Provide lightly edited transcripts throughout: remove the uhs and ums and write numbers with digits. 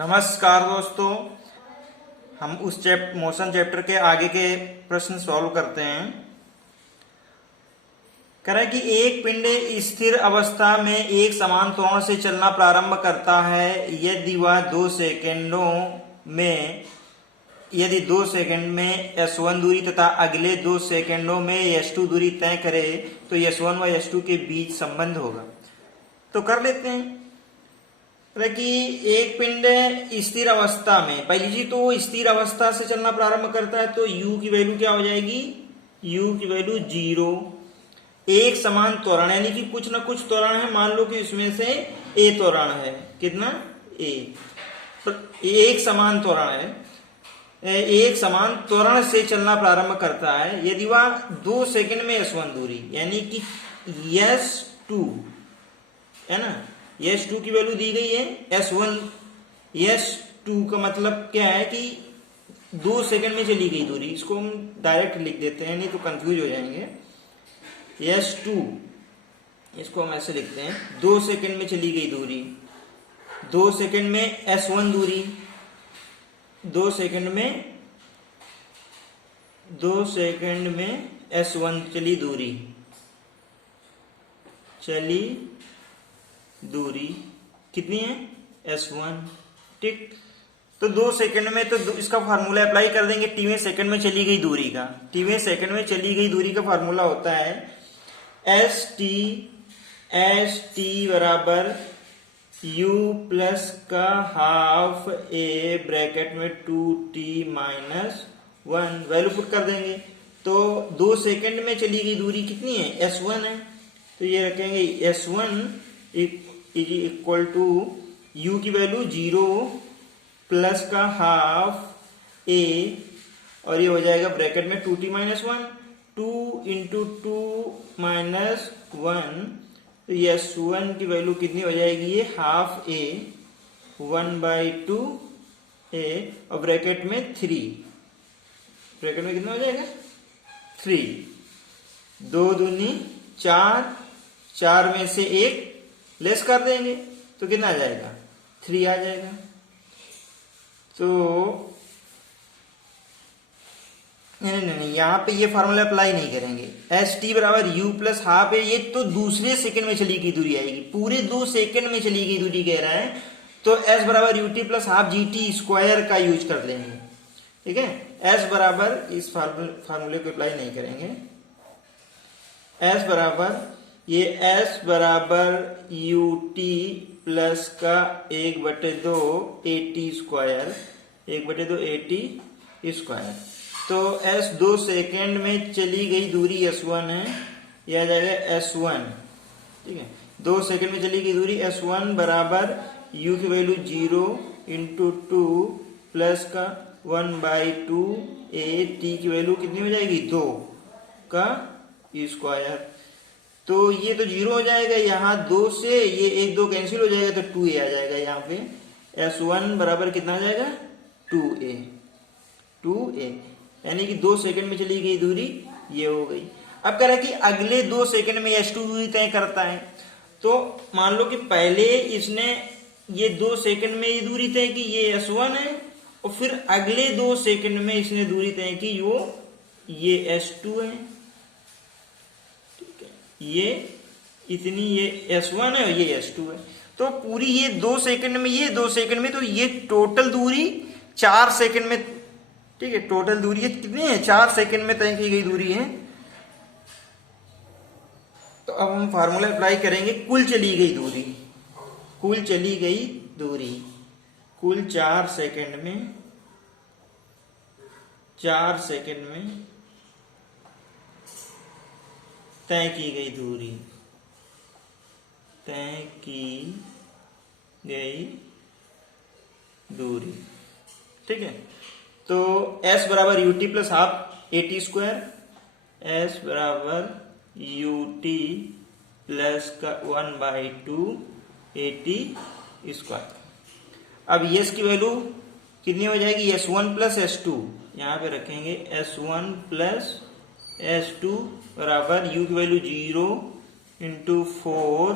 नमस्कार दोस्तों, हम उस मोशन चैप्टर के आगे के प्रश्न सॉल्व करते हैं। कह रहा है कि एक पिंड स्थिर अवस्था में एक समान त्वरण से चलना प्रारंभ करता है यदि वह 2 सेकंड में s1 दूरी तथा अगले 2 सेकंडों में s2 दूरी तय करे तो s1 व s2 के बीच संबंध होगा। तो कर लेते हैं कि एक पिंड स्थिर अवस्था में, पहली चीज तो स्थिर अवस्था से चलना प्रारंभ करता है तो u की वैल्यू क्या हो जाएगी, u की वैल्यू 0। एक समान त्वरण यानी कि कुछ ना कुछ त्वरण है, मान लो कि इसमें से a त्वरण है, कितना a, तो एक समान त्वरण है, एक समान त्वरण से चलना प्रारंभ करता है यदि वह 2 सेकंड में s1 दूरी यानी कि s2 है ना, s2 की वैल्यू दी गई है s1, s2 का मतलब क्या है कि 2 सेकंड में चली गई दूरी, इसको हम डायरेक्ट लिख देते हैं नहीं तो कंफ्यूज हो जाएंगे। s2 इसको हम ऐसे लिखते हैं, 2 सेकंड में चली गई दूरी, 2 सेकंड में s1 दूरी, 2 सेकंड में s1 चली दूरी कितनी है s1, ठीक। तो 2 सेकंड में तो इसका फार्मूला अप्लाई कर देंगे, टीवें सेकंड में चली गई दूरी का, टीवें सेकंड में चली गई दूरी का फार्मूला होता है st बराबर u प्लस का हाफ a ब्रैकेट में 2t माइनस 1, वैल्यू पुट कर देंगे तो 2 सेकंड में चली गई दूरी कितनी है s1 है, तो ये रखेंगे s1 is equal to u की वैल्यू 0 प्लस का हाफ a और ये हो जाएगा ब्रैकेट में 2t माइनस 1, 2 इंटू 2 माइनस 1, तो s1 की वैल्यू कितनी हो जाएगी, ये हाफ a 1/2 a और ब्रैकेट में 3, ब्रैकेट में कितना हो जाएगा 3, 2 दूनी 4, 4 में से 1 लेस कर देंगे तो कितना आ जाएगा 3 आ जाएगा। तो नहीं यहां पे ये फॉर्मूला अप्लाई नहीं करेंगे, st बराबर u प्लस हाफ है, ये तो दूसरे सेकंड में चली गई दूरी आएगी, पूरे 2 सेकंड में चली गई दूरी कह रहा है तो s बराबर ut plus half gt square का यूज कर लेंगे, ठीक है। s बराबर, इस फार्मूले को अप्लाई नहीं करेंगे, s बराबर ये s बराबर ut प्लस का 1/2 at स्क्वायर, 1/2 at स्क्वायर, तो s 2 सेकेंड में चली गई दूरी s1 है, यह आ जाएगा s1, ठीक है। 2 सेकेंड में चली गई दूरी s1 बराबर u की वैल्यू 0 इंटू 2 प्लस का 1/2 at की वैल्यू कितनी हो जाएगी 2 का स्क्वायर, तो ये तो 0 हो जाएगा, यहाँ 2 से ये 1 2 कैंसिल हो जाएगा तो 2a आ जाएगा, यहाँ पे s1 बराबर कितना आ जाएगा 2a, यानी कि 2 सेकंड में चली गई दूरी ये हो गई। अब कह रहा है कि अगले 2 सेकंड में s2 दूरी तय करता है, तो मान लो कि पहले इसने ये 2 सेकंड में ये दूरी तय की, ये s1 है, और फिर अगले 2 सेकंड में इसने दूरी तय की ये s2 है, ये इतनी, ये s1 है और ये s2 है, तो पूरी ये 2 सेकंड में, ये 2 सेकंड में, तो ये टोटल दूरी 4 सेकंड में, ठीक है, टोटल दूरी कितनी है 4 सेकंड में तय की गई दूरी है। तो अब हम फार्मूला अप्लाई करेंगे, कुल चली गई दूरी, कुल 4 सेकंड में, 4 सेकंड में तय की गई दूरी, ठीक है। तो s बराबर ut plus half at square, s बराबर ut प्लस का 1/2 at स्क्वायर। अब s की वैल्यू कितनी हो जाएगी, s1 प्लस s2, यहाँ पे रखेंगे s1 प्लस s2 बराबर u की वैल्यू 0 इंटू 4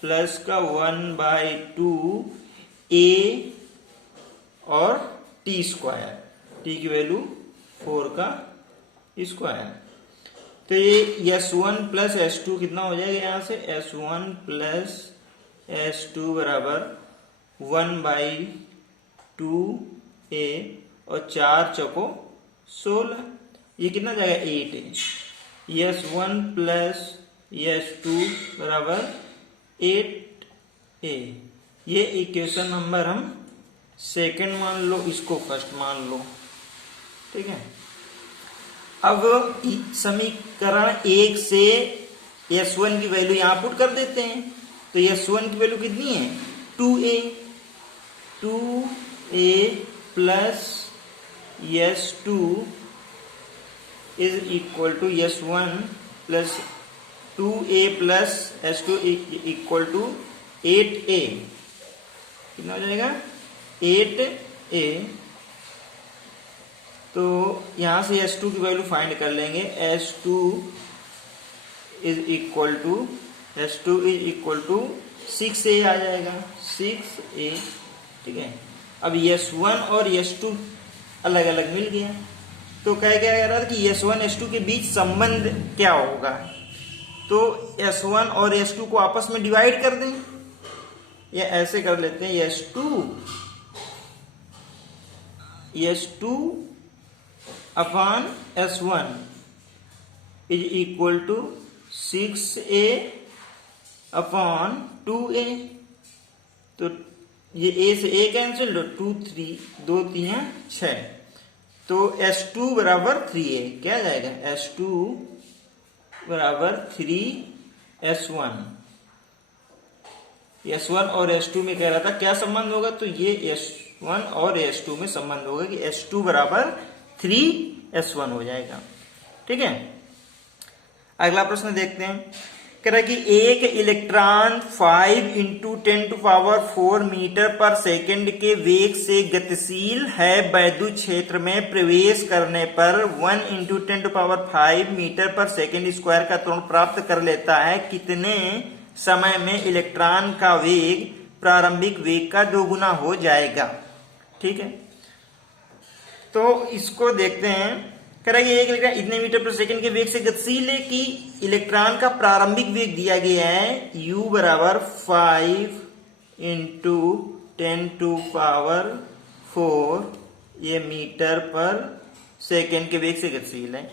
प्लस का 1/2 a और टी स्क्वायर, टी की वैल्यू 4 का स्क्वायर। तो ये S1 प्लस S2 कितना हो जाएगा यहां से, S1 प्लस S2 बराबर 1/2a और 4 चौको 16, ये कितना जाएगा 8 है। S1 प्लस S2 बराबर 8a, ये इक्वेशन नंबर हम सेकंड मान लो, इसको फर्स्ट मान लो, ठीक है। अब समीकरण 1 से S1 की वैल्यू यहां पुट कर देते हैं, तो S1 की वैल्यू कितनी है 2a, 2a plus S2 is equal to S1 plus 2a plus S2 equal to 8a, कितना हो जाएगा 8a। तो यहां से S2 की वैल्यू फाइंड कर लेंगे, S2 is equal to 6a आ जाएगा, 6a, ठीक है। अब S1 और S2 अलग अलग मिल गया, तो क्या कह रहा था कि S1 S2 के बीच संबंध क्या होगा, तो S1 और S2 को आपस में डिवाइड कर दें, या ऐसे कर लेते हैं S2 upon S1 is equal to 6a upon 2a। तो ये a से a कैंसिल, 2 3 2 3 6, तो S2 बराबर 3a, क्या जाएगा S2 बराबर 3S1। S1 और S2 में कह रहा था क्या संबंध होगा, तो ये S1 और S2 में संबंध होगा कि S2 बराबर 3S1 हो जाएगा, ठीक है। अगला प्रश्न देखते हैं, कह रहा है कि एक इलेक्ट्रॉन 5 × 10⁴ मीटर पर सेकंड के वेग से गतिशील है, वैद्युत क्षेत्र में प्रवेश करने पर 1 × 10⁵ मीटर पर सेकंड स्क्वायर का त्वरण प्राप्त कर लेता है, कितने समय में इलेक्ट्रॉन का वेग प्रारंभिक वेग का 2 गुना हो जाएगा, ठीक है। तो इसको देखते हैं, कह रहा है कि एक इलेक्ट्रॉन इतने मीटर पर सेकंड के वेग से गतिशील है कि इलेक्ट्रॉन का प्रारंभिक वेग दिया गया है u बराबर 5 × 10⁴ ये मीटर पर सेकंड के वेग से गतिशील है। कह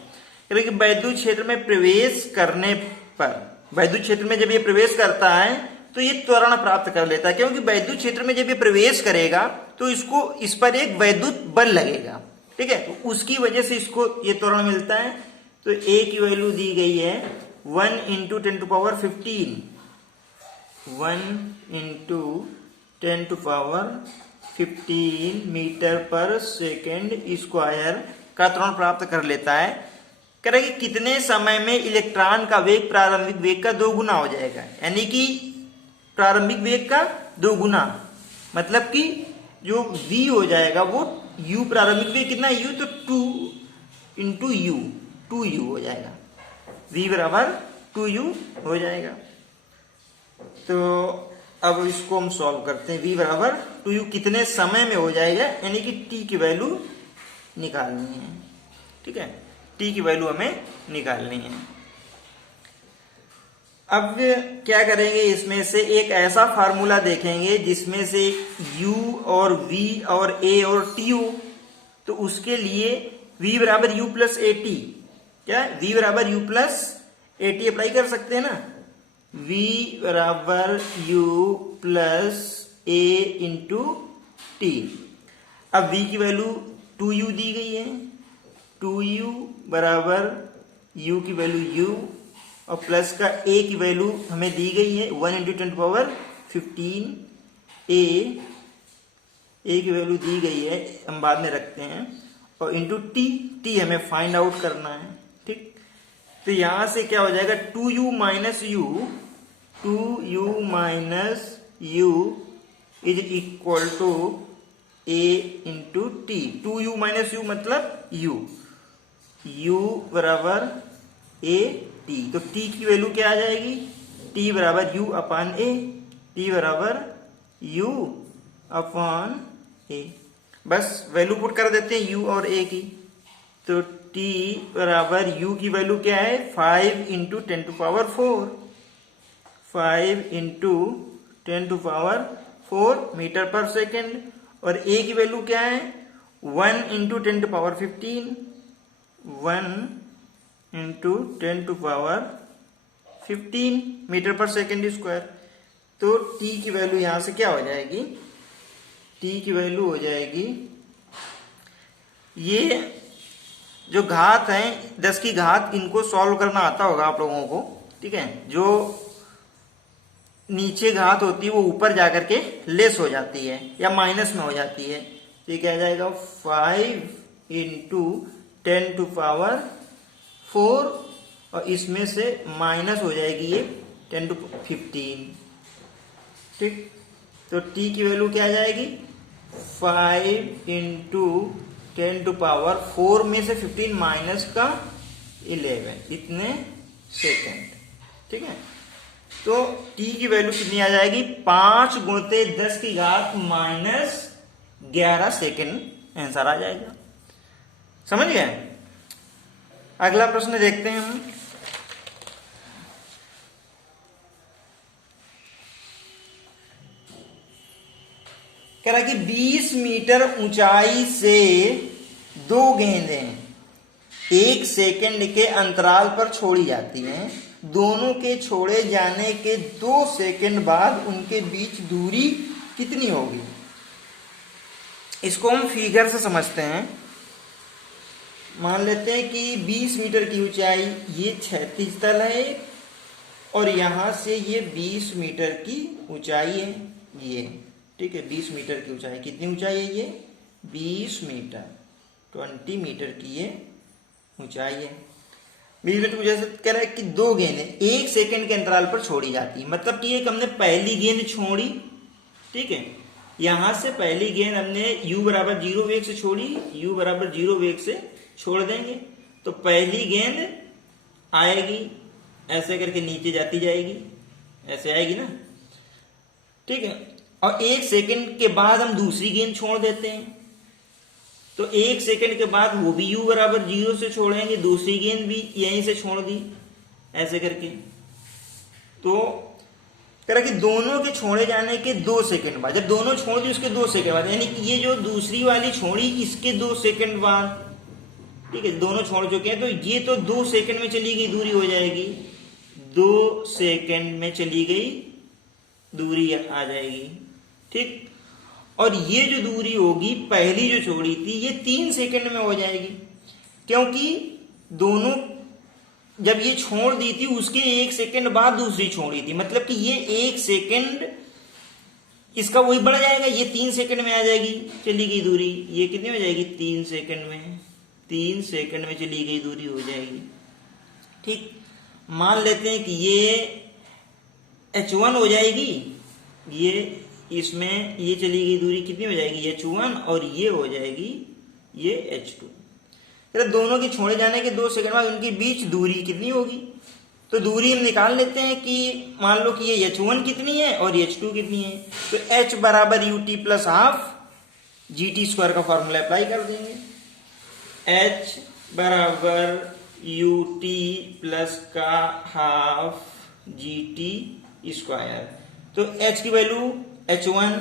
रहा है कि वैद्युत क्षेत्र में प्रवेश करने पर, वैद्युत क्षेत्र में जब ये प्रवेश करता है तो ये त्वरण प्राप्त कर लेता है, क्योंकि वैद्युत क्षेत्र में जब ये प्रवेश करेगा तो इस पर एक वैद्युत बल लगेगा, ठीक है, तो उसकी वजह से इसको ये त्वरण मिलता है। तो a की वैल्यू दी गई है 1 × 10⁻15, 1 × 10⁻15 मीटर पर सेकंड स्क्वायर का त्वरण प्राप्त कर लेता है। कह रहा है कि कितने समय में इलेक्ट्रॉन का वेग प्रारंभिक वेग का 2 गुना हो जाएगा, यानी कि प्रारंभिक वेग का 2 गुना, मतलब कि जो v हो जाएगा वो u, प्रारंभिक वेग कितना u, तो 2 × u, 2u हो जाएगा, v बराबर 2u हो जाएगा। तो अब इसको हम सॉल्व करते हैं, v बराबर 2u कितने समय में हो जाएगा, यानी कि t की वैल्यू निकालनी है, ठीक है, t की वैल्यू हमें निकालनी है। अब क्या करेंगे, इसमें से एक ऐसा फार्मूला देखेंगे जिसमें से u और v और a और t हो, तो उसके लिए v बराबर u प्लस ए टी, क्या v बराबर u plus A T apply कर सकते हैं ना, v बराबर u plus a into T. अब v की वैल्यू 2u दी गई है, 2u बराबर u की वैल्यू u और प्लस का a की वैल्यू हमें दी गई है 1 × 10⁻15, a की वैल्यू दी गई है, हम बाद में रखते हैं, और इंटू टी हमें फाइंड आउट करना है, ठीक। तो यहां से क्या हो जाएगा 2u minus u is equal to a into T. 2u minus u मतलब u बराबर a t, तो t की वैल्यू क्या आ जाएगी, t बराबर u अपॉन a, t बराबर u अपॉन a। बस वैल्यू पुट कर देते हैं u और a की। तो t बराबर u की वैल्यू क्या है 5 into 10 to power 4, 5 into 10 to power 4 metre per second. और a की वैल्यू क्या है 1 into 10 to power 15, 1 into 10 to power 15 metre per second square. तो t की वैल्यू यहां से क्या हो जाएगी, t की वैल्यू हो जाएगी, ये जो घात है 10 की घात, इनको सॉल्व करना आता होगा आप लोगों को, ठीक है। जो नीचे घात होती है वो ऊपर जाकर के लेस हो जाती है या माइनस में हो जाती है। तो ये क्या जाएगा 5 इंटू 10 टू पावर 4 और इसमें से माइनस हो जाएगी ये 10 टू 15, ठीक। तो t की वैल्यू क्या आ जाएगी 5 इंटू 10 टू पावर 4 में से 15 माइनस का 11, इतने सेकेंड, ठीक है। तो t की वैल्यू कितनी आ जाएगी 5 गुणते 10 की घात माइनस 11 सेकेंड आंसर आ जाएगा। समझ गए। अगला प्रश्न देखते हैं हम। कह रहा कि 20 मीटर ऊंचाई से दो गेंदें 1 सेकंड के अंतराल पर छोड़ी जाती हैं। दोनों के छोड़े जाने के 2 सेकंड बाद उनके बीच दूरी कितनी होगी। इसको हम फिगर से समझते हैं। मान लेते हैं कि 20 मीटर की ऊंचाई, ये क्षैतिज तल है और यहां से ये 20 मीटर की ऊंचाई है, ये ठीक है। 20 मीटर की ऊंचाई, कितनी ऊंचाई है ये 20 मीटर, 20 मीटर की ये ऊंचाई है। 20 मीटर की ऊंचाई से कह रहा है कि दो गेंदें 1 सेकंड के अंतराल पर छोड़ी जाती है। मतलब कि एक हमने पहली गेंद छोड़ी, ठीक है। यहां से पहली गेंद हमने u बराबर 0 वेग से छोड़ी, u बराबर 0 वेग से छोड़ देंगे। तो पहली गेंद आएगी ऐसे करके नीचे जाती जाएगी, ऐसे आएगी ना, ठीक है। और 1 सेकंड के बाद हम दूसरी गेंद छोड़ देते हैं। तो 1 सेकंड के बाद वो भी u बराबर 0 से छोड़ेंगे, दूसरी गेंद भी यहीं से छोड़ दी ऐसे करके। तो कह रहा कि दोनों के छोड़े जाने के 2 सेकंड बाद, जब दोनों छोड़ दी उसके 2 सेकंड बाद, यानी कि ये जो दूसरी वाली छोड़ी इसके 2 सेकंड बाद, ठीक है। दोनों छोड़ चुके हैं तो ये तो 2 सेकंड में चली गई दूरी हो जाएगी, 2 सेकंड में चली गई दूरी आ जाएगी, ठीक। और ये जो दूरी होगी पहली जो छोड़ी थी ये 3 सेकंड में हो जाएगी, क्योंकि दोनों जब ये छोड़ दी थी उसके 1 सेकंड बाद दूसरी छोड़ी थी। मतलब कि ये 1 सेकंड इसका वही बढ़ जाएगा, ये 3 सेकंड में आ जाएगी चली गई दूरी। ये कितनी हो जाएगी 3 सेकंड में, 3 सेकंड में चली गई दूरी हो जाएगी, ठीक। मान लेते हैं कि ये h1 हो जाएगी, ये इसमें ये चली गई दूरी कितनी हो जाएगी h1 और ये हो जाएगी ये h2। तो दोनों के छोड़े जाने के 2 सेकंड बाद उनके बीच दूरी कितनी होगी। तो दूरी हम निकाल लेते हैं कि मान लो कि ये h1 कितनी है और h2 कितनी है। तो h बराबर ut plus half gt square का फॉर्मूला अप्लाई कर देंगे। h बराबर ut प्लस का हाफ gt स्क्वायर। तो h की वैल्यू h1,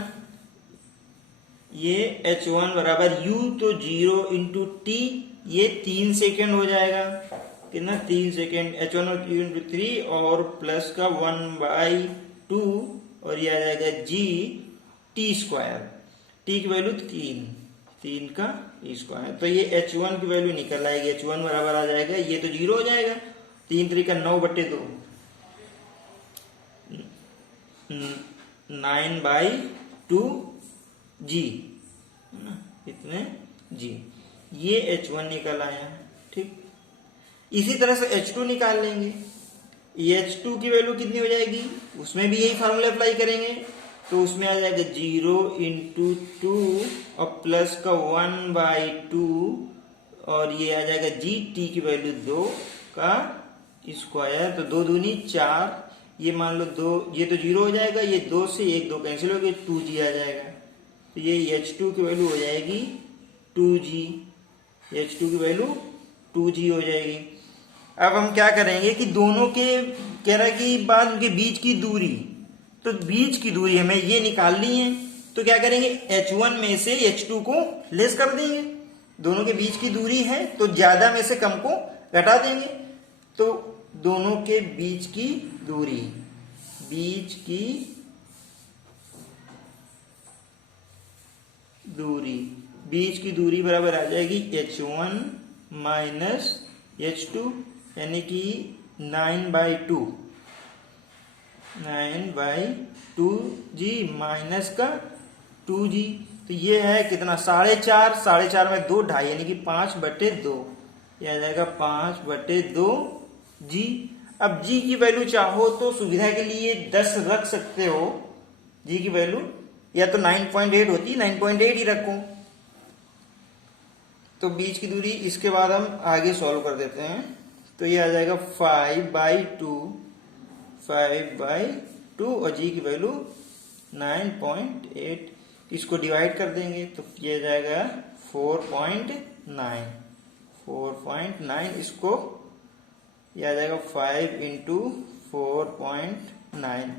ये h1 बराबर u तो 0 इंटू t, ये 3 सेकेंड हो जाएगा, कितना 3 सेकेंड, h1 और u इंटू 3 और प्लस का 1/2 और ये आ जाएगा g t स्क्वायर। t की वैल्यू 3 का स्क्वायर। तो ये h1 की वैल्यू निकल आएगी, h1 बराबर आ जाएगा, ये तो 0 हो जाएगा, 3 3 का 9/2, 9/2 g, इतने g, ये h1 निकल आया, ठीक। इसी तरह से h2 निकाल लेंगे। ये h2 की वैल्यू कितनी हो जाएगी, उसमें भी यही फार्मूला अप्लाई करेंगे। तो उसमें आ जाएगा 0 इंटू 2 और प्लस का 1/2 और ये आ जाएगा g, t की वैल्यू 2 का स्क्वायर। तो 2 दूनी 4, ये मान लो 2, ये तो 0 हो जाएगा, ये 2 से 1 2 कैंसिल हो गए, 2g आ जाएगा। तो ये H2 की वैल्यू हो जाएगी 2G, H2 की वैल्यू 2G हो जाएगी। अब हम क्या करेंगे कि दोनों के कह रहा है कि बाद उनके बीच की दूरी, तो बीच की दूरी हमें ये निकालनी है। तो क्या करेंगे, H1 में से H2 को लेस कर देंगे। दोनों के बीच की दूरी है तो ज्यादा में से कम को घटा देंगे। तो दोनों के बीच की दूरी, बीच की दूरी बराबर आ जाएगी H1 माइनस H2 यानी कि 9/2 9/2G माइनस का 2G। तो ये है कितना, 4.5, 4.5 में 2, 2.5 यानी कि 5/2, यह आ जाएगा 5/2G। अब G की वैल्यू चाहो तो सुविधा के लिए 10 रख सकते हो। G की वैल्यू या तो 9.8 होती, 9.8 ही रखो। तो बीच की दूरी, इसके बाद हम आगे सॉल्व कर देते हैं। तो ये आ जाएगा 5/2 और G की वैल्यू 9.8। इसको डिवाइड कर देंगे तो ये आ जाएगा 4.9। इसको ये आ जाएगा 5 × 4.9,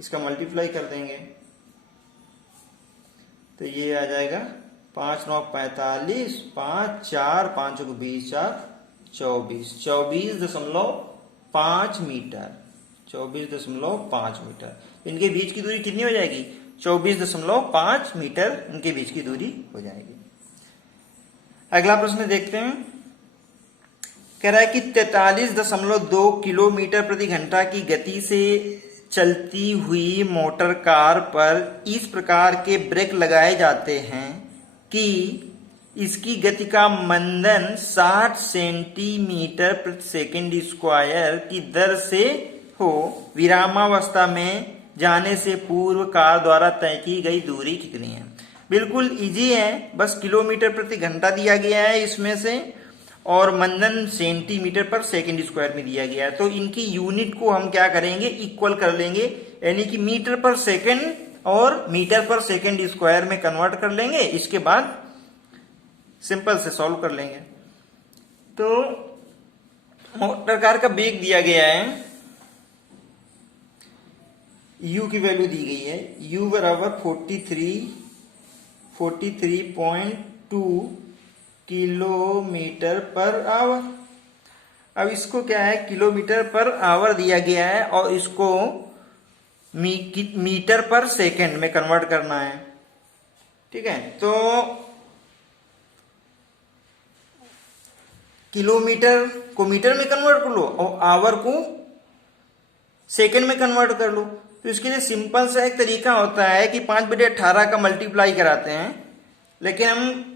इसका मल्टीप्लाई कर देंगे तो ये आ जाएगा 5 9 45, 5 4 5 20, 24.5 मीटर, 24.5 मीटर। इनके बीच की दूरी कितनी हो जाएगी, 24.5 मीटर इनके बीच की दूरी हो जाएगी। अगला प्रश्न देखते हैं। कह रहा है कि 43.2 किलोमीटर प्रति घंटा की गति से चलती हुई मोटर कार पर इस प्रकार के ब्रेक लगाए जाते हैं कि इसकी गति का मंदन 60 सेंटीमीटर प्रति सेकंड स्क्वायर की दर से हो। विरामावस्था में जाने से पूर्व कार द्वारा तय की गई दूरी कितनी है। बिल्कुल इजी है, बस किलोमीटर प्रति घंटा दिया गया है इसमें से और मंदन सेंटीमीटर पर सेकंड स्क्वायर में दिया गया है। तो इनकी यूनिट को हम क्या करेंगे, इक्वल कर लेंगे, यानी कि मीटर पर सेकंड और मीटर पर सेकंड स्क्वायर में कन्वर्ट कर लेंगे। इसके बाद सिंपल से सॉल्व कर लेंगे। तो मोटर कार का वेग दिया गया है, u की वैल्यू दी गई है, u बराबर 43.2 किलोमीटर पर आवर। अब इसको क्या है, किलोमीटर पर आवर दिया गया है और इसको मीटर पर सेकंड में कन्वर्ट करना है। ठीक है, तो किलोमीटर को मीटर में कन्वर्ट कर लो और आवर को सेकंड में कन्वर्ट कर लो। तो इसके लिए सिंपल सा एक तरीका होता है कि 5/18 का मल्टीप्लाई कराते हैं, लेकिन हम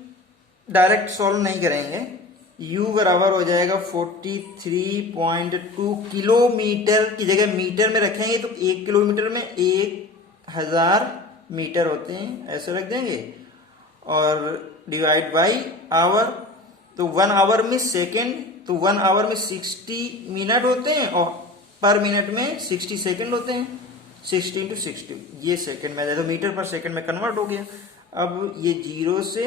डायरेक्ट सॉल्व नहीं करेंगे। u बराबर हो जाएगा 43.2 किलोमीटर की जगह मीटर में रखेंगे तो 1 किलोमीटर में 1000 मीटर होते हैं, ऐसे रख देंगे और डिवाइड बाई आवर। तो 1 आवर में सेकेंड, तो 1 आवर में 60 मिनट होते हैं और पर मिनट में 60 सेकेंड होते हैं। 60 × 60 ये सेकेंड में आ जाए तो मीटर पर सेकेंड में कन्वर्ट हो गया। अब ये 0 से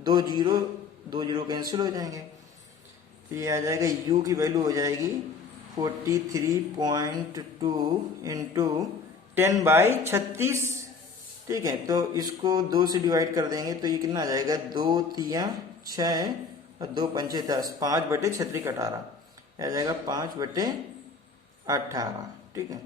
2 0 कैंसिल हो जाएंगे तो ये आ जाएगा u की वैल्यू हो जाएगी 43.2 × 10/36। ठीक है, तो इसको 2 से डिवाइड कर देंगे तो ये कितना आ जाएगा, 2 3 6 और 2 5 10, 5/36 18 आ जाएगा 5/18। ठीक है,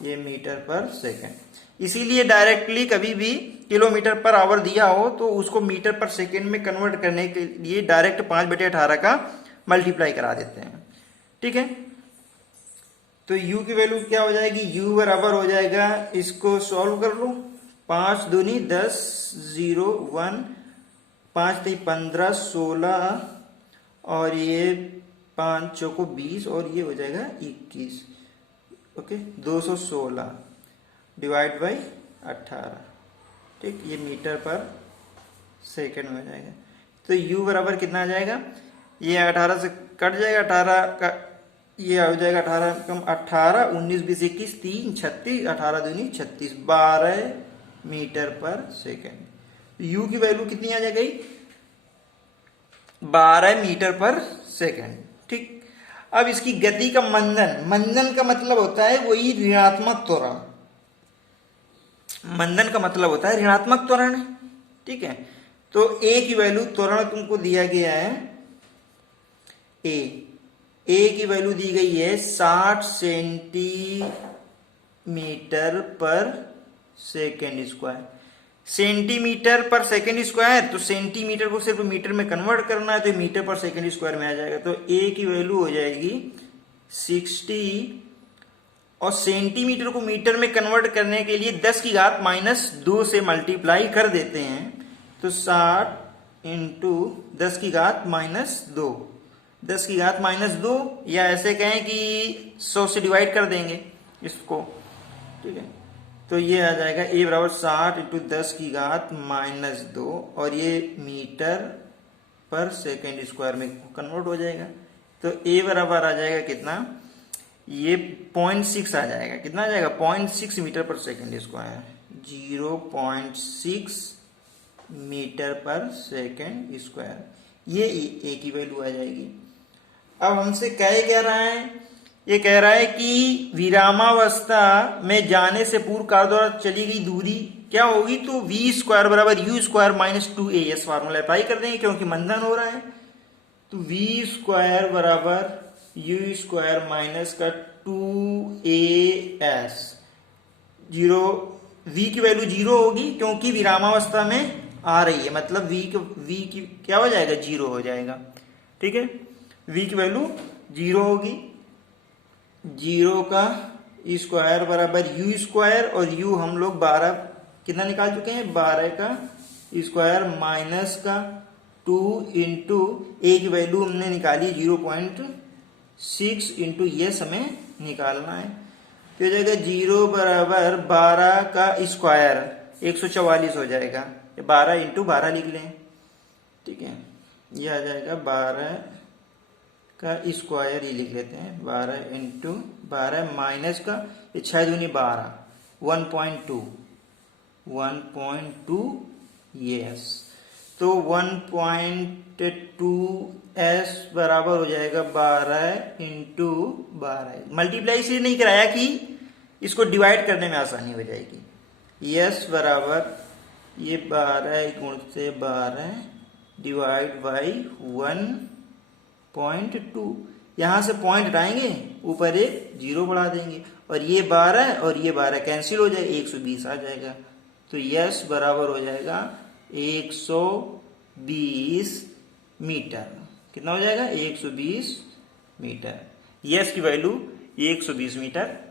ये मीटर पर सेकेंड। इसीलिए डायरेक्टली कभी भी किलोमीटर पर आवर दिया हो तो उसको मीटर पर सेकेंड में कन्वर्ट करने के लिए डायरेक्ट 5/18 का मल्टीप्लाई करा देते हैं। ठीक है, तो u की वैल्यू क्या हो जाएगी, u बराबर हो जाएगा, इसको सॉल्व कर लो, 5 दूनी 10 0 1 5 3 15 16 और ये 5 चौको 20 और ये हो जाएगा 21। Okay, 216 divide by 18। ठीक, ये मीटर पर सेकेंड में हो जाएगा। तो u बराबर कितना आ जाएगा, ये 18 से कट जाएगा, 18 का ये हो जाएगा 18 कम 18 19 20 21 3 36 18 दूनी 36 12 मीटर पर सेकेंड। यू की वैल्यू कितनी आ जाएगी, 12 मीटर पर सेकेंड। ठीक, अब इसकी गति का मंदन, मंदन का मतलब होता है वही ऋणात्मक त्वरण, मंदन का मतलब होता है ऋणात्मक त्वरण। ठीक है, तो ए की वैल्यू, त्वरण तुमको दिया गया है ए की वैल्यू दी गई है 60 सेंटीमीटर पर सेकेंड स्क्वायर। सेंटीमीटर पर सेकेंड स्क्वायर, तो सेंटीमीटर को सिर्फ मीटर में कन्वर्ट करना है, तो मीटर पर सेकेंड स्क्वायर में आ जाएगा। तो ए की वैल्यू हो जाएगी 60, और सेंटीमीटर को मीटर में कन्वर्ट करने के लिए 10 की घात -2 से मल्टीप्लाई कर देते हैं। तो 60 इंटू 10 की घात -2, 10 की घात -2, या ऐसे कहें कि 100 से डिवाइड कर देंगे इसको। ठीक है, तो ये आ जाएगा ए बराबर 60 इंटू 10 की घात -2, और ये मीटर पर सेकेंड स्क्वायर में कन्वर्ट हो जाएगा। तो ए बराबर आ जाएगा कितना, ये 0.6 आ जाएगा। कितना आ जाएगा, 0.6 metre per second square, 0.6 metre per second square, ये ए की वैल्यू आ जाएगी। अब हमसे क्या रहा है, ये कह रहा है कि विरामावस्था में जाने से पूर्व कार द्वारा चली गई दूरी क्या होगी, तो v स्क्वायर बराबर u square -2as formula apply कर देंगे क्योंकि मंदन हो रहा है। तो v स्क्वायर बराबर u स्क्वायर माइनस का 2as, जीरो, v की वैल्यू 0 होगी क्योंकि विरामावस्था में आ रही है, मतलब v की क्या हो जाएगा, 0 हो जाएगा। ठीक है, v की वैल्यू 0 होगी, 0 का स्क्वायर बराबर u स्क्वायर, और u हम लोग 12 कितना निकाल चुके हैं, 12 का स्क्वायर माइनस का 2 इंटू ए की वैल्यू हमने निकाली 0.6 इंटू ये हमें निकालना है। तो हो जाएगा 0 बराबर 12 का स्क्वायर 144 हो जाएगा, 12 इंटू 12 लिख लें। ठीक है, यह आ जाएगा 12 का स्क्वायर ही लिख लेते हैं, 12 इंटू 12 माइनस का 6 दूनी 12, 1.2 यस, तो 1.2s बराबर हो जाएगा 12 इंटू 12। मल्टीप्लाई इसलिए नहीं कराया कि इसको डिवाइड करने में आसानी हो जाएगी। यस बराबर ये 12 गुण से 12 डिवाइड बाई 1.2, यहां से पॉइंट हटाएंगे, ऊपर एक 0 बढ़ा देंगे, और ये 12 और ये 12 कैंसिल हो जाएगा, 120 आ जाएगा। तो यस बराबर हो जाएगा 120 मीटर। कितना हो जाएगा, 120 मीटर। यस की वैल्यू 120 मीटर